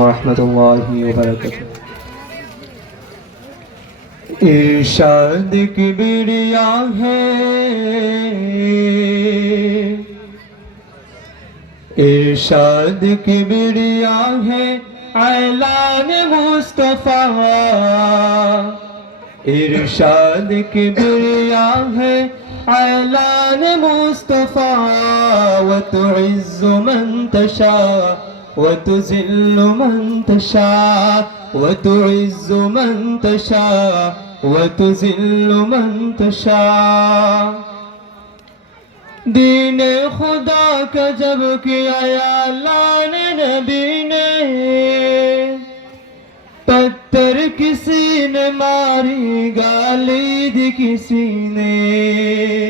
ورحمة الله وبركاته إرشاد كبرياء ہے إرشاد كبرياء ہے اعلان مصطفى إرشاد كبرياء ہے اعلان مصطفى وتعز من تشاء من من وتعز वुझिलु دین خدا کا خدا मंता दीन ख़ुदा कब किरया लीन पसी न मारी गाली दी نے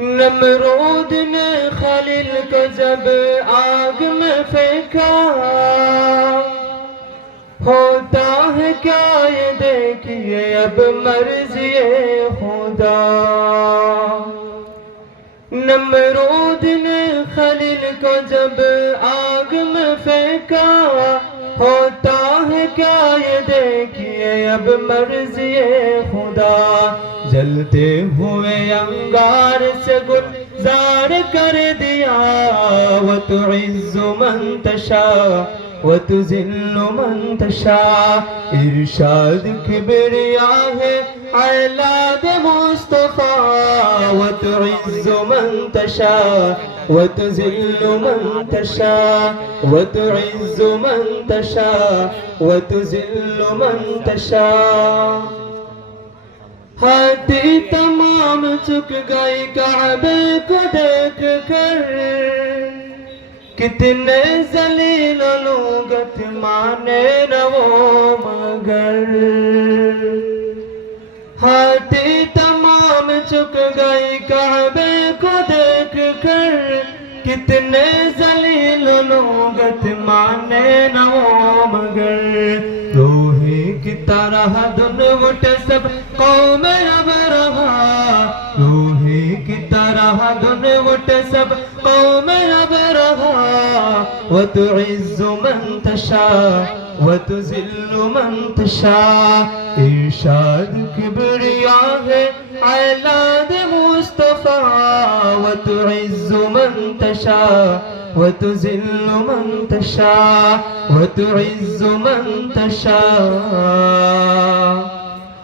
نمرود نے خلیل کو جب آگ میں پھینکا ہوتا ہے کیا یہ دیکھیے اب مرضی خدا نمرود نے خلیل کو جب آگ میں پھینکا ہوتا ہے کیا یہ دیکھیے اب مرضی خدا جلتے ہوئے انگار سے گزار کر دیا وتعز من تشا وتزل من تشا ارشاد کبریا ہے اعلاد مصطفیٰ وتعز من تشا وتزل من تشا وتعز من تشا وتزل من تشا, من تشا وتزل من تشا हटी तमाम चुक गई काबे को देख कर कितने जलील लोग माने न वो मगर हाथी तमाम चुक गई काबे को देख कर कितने जलील लोग माने न वो मगर तू तो ही कितना रहा वट कौम तूं ही कंदा रहा दोने वट सब कमरा तुर وتعز من تشا स्तफ़ा من تشا وتعز من تشا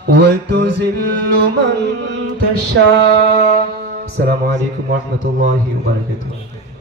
وتزل من تشاء السلام عليكم ورحمه الله وبركاته